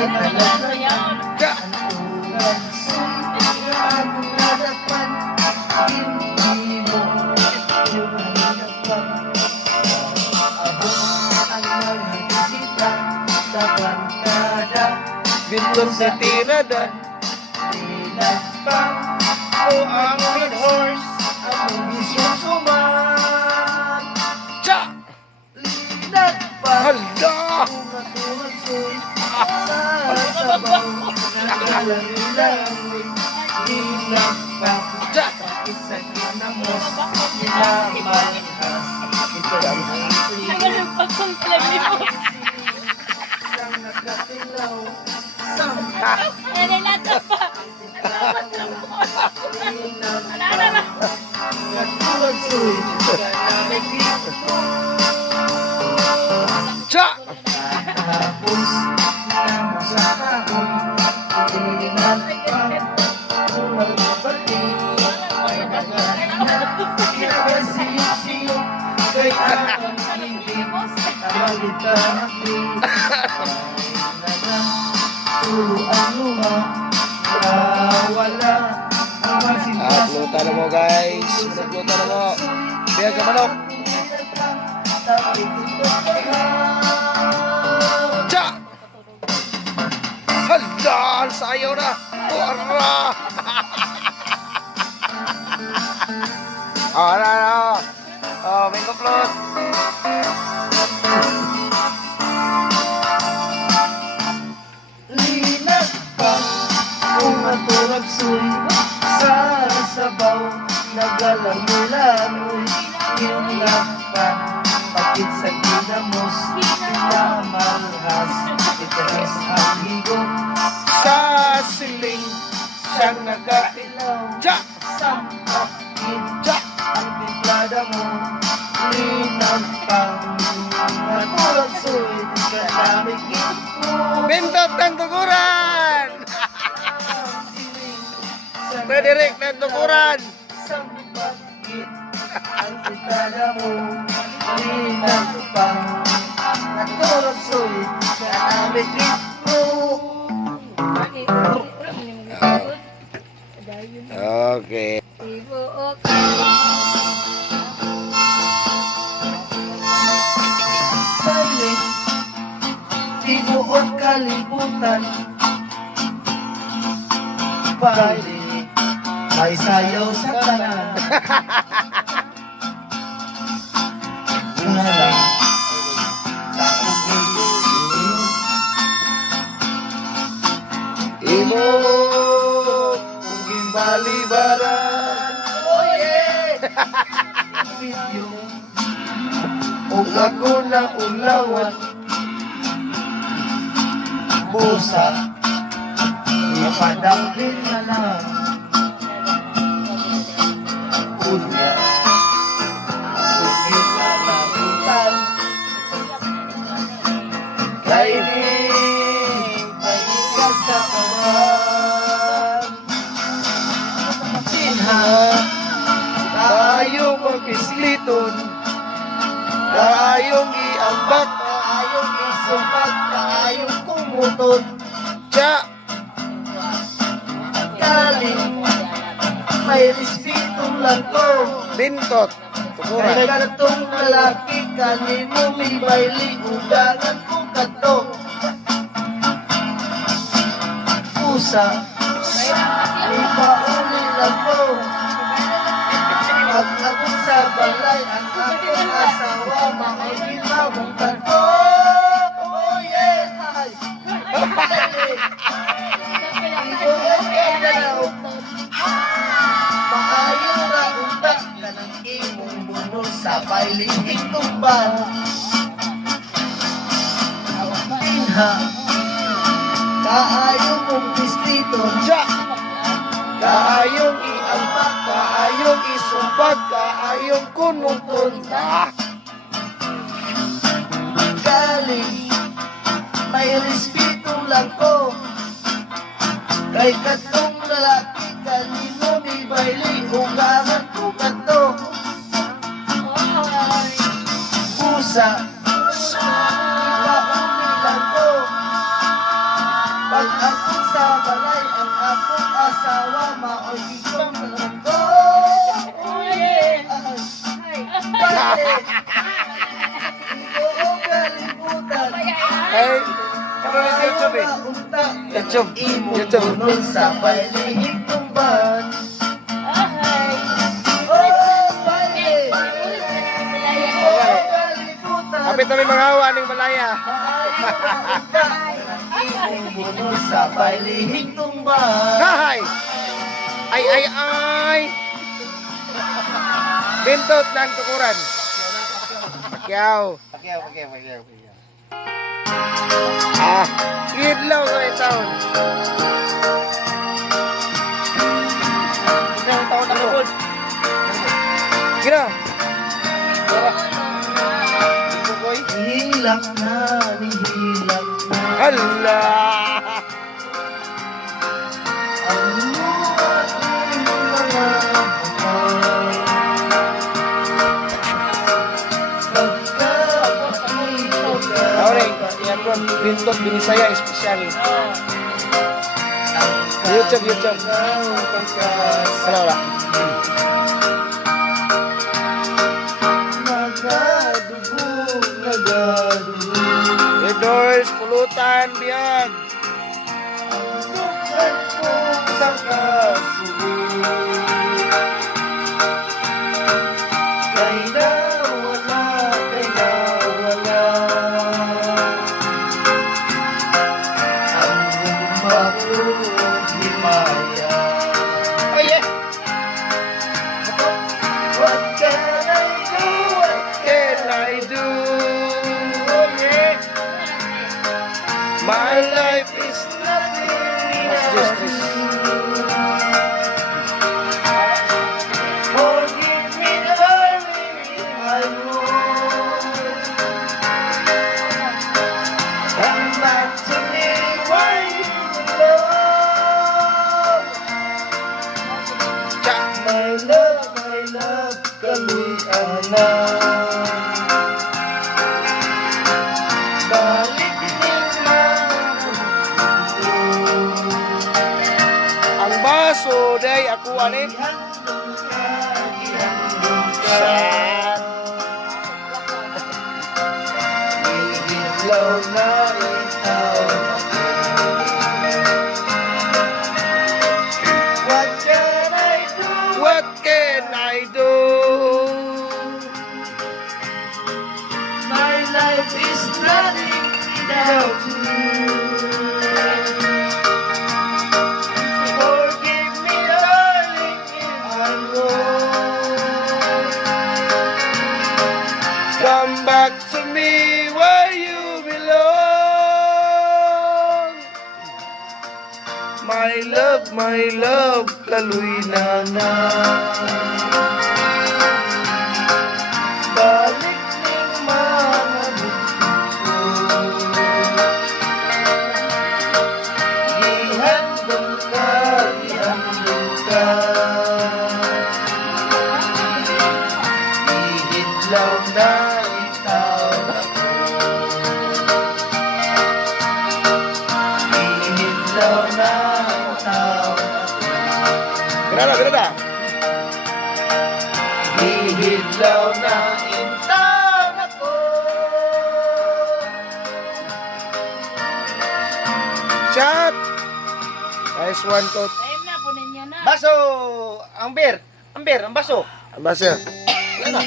Ja! Bintang sa tirada Tinagpang ko ang red horse, ang bisyong sumat. Ja! Linagpang Hala! Tumatulagsoy sa sabaw Naglalangoy Tinagpang Ja! Sakit na mos Minamalhas Ito ang isang nakatilaw Sampak Nagtulagsoy Kanamigit Ja! Tapos na sa kahon Tinagpang Buwag na pati Ay naghahanap Kinagasiyo-siyo Kay ang hindi Tawagin ka hapli Turuan luha Wala Ang masintas Uploadan na mo guys. Uploadan na mo. Biya ka manok. Ja! Hala! Ang sayaw na. Tuara! Ano? Oh, may upload. Linag pa Kung natulagsoy Sa sabaw Nagalangoy Linag pa Pakit sa ginamos Pinamalhas Itaas ang higop Sa siling siyang Nagatilaw Ja! Sampakit Ja! Ang timplada mo Linag pang Natulagsoy Kanamigit mo Bindot ng tukuran! Frederick ng tukuran! Sampagit ang titada mo Linag pang naturasoy Kanamigit mo Okay. Balik Tibuot kalibutan Balik May sayaw sa tanan Una lang Sa ubing Imo Uging balibaran Oh yeah Video Ug ako na ulawan Busa Ipadangkin na lang Unya Uging lalabutan Kay di Pahigas sa kawan Tinha Tayo magpisliton Kaayong iambak Kaayong isumag Kaayong kumutot Ja! Galing May respeto lang ko Bintot! Kay Tukuran! katong lalaki Kanino may baili Ugangan ko kato Pusa Ipauli lang ko Pag ako sa balay Ang akong asawa Makikinabong kato Oh yeah Ay Ibuot ka na daw Maayo ra unta Kanang imong bunol Sa pailing tumban Tinha Kaayo mong distrito Ja! Kaayong iambak Kaayong isumpag Kaayong kunutun Galing May respeto lang ko Kay katong lalaki Kanino may baili Ugangan ko kato Pusa Ipauli lang ko asawa, maoy kong ko. Oh yeah. Bakit? Ito ko kalimutan. Ay, ano yung YouTube eh? YouTube. YouTube. Imunod sa pailihig tumban. Kapit na may mga hawa ng malaya. Imunod sa pailihig tumban. Hay! Ay! Bintot ng tukuran. Pakyaw. Ah, idlaw sa itaon. Isang taon na kapod. Gina. Hilak na, nihilak na. Hala! Ang luwag ng mga buhay. Pagkakakita ka. Auring, yan po, bintot, binisaya, espesyal. YouTube. Wala. Redors, pulutan, biyag. Tukan ko sa kasubo. Kay nawala. Ang gumagong himaya. Oh yeah! What can I do? What Can I do? Oh yeah! My life is nothing What's without this? you. Forgive me, darling, I know. Come back to me when you love. Cha! My love, kaluyan na. Balik din na. Ang baso, day, ako anin. Gihandong ka. Sad. Ihilaw na ikaw ako. What can I do? What can I do? My life is nothing without you. Forgive me, darling, if I'm wrong. Come back to me where you belong. My love, kaluy na na. Balik ng mga bukto. Ihandong ka. Ihidlaw na ikaw ako. Ihidlaw na ikaw ako. Granada. Ihidlaw na intang ako. Shot! Nice one, coach. Ayun na, punin niyo na. Baso! Ang baso! Ambassador. Yan na.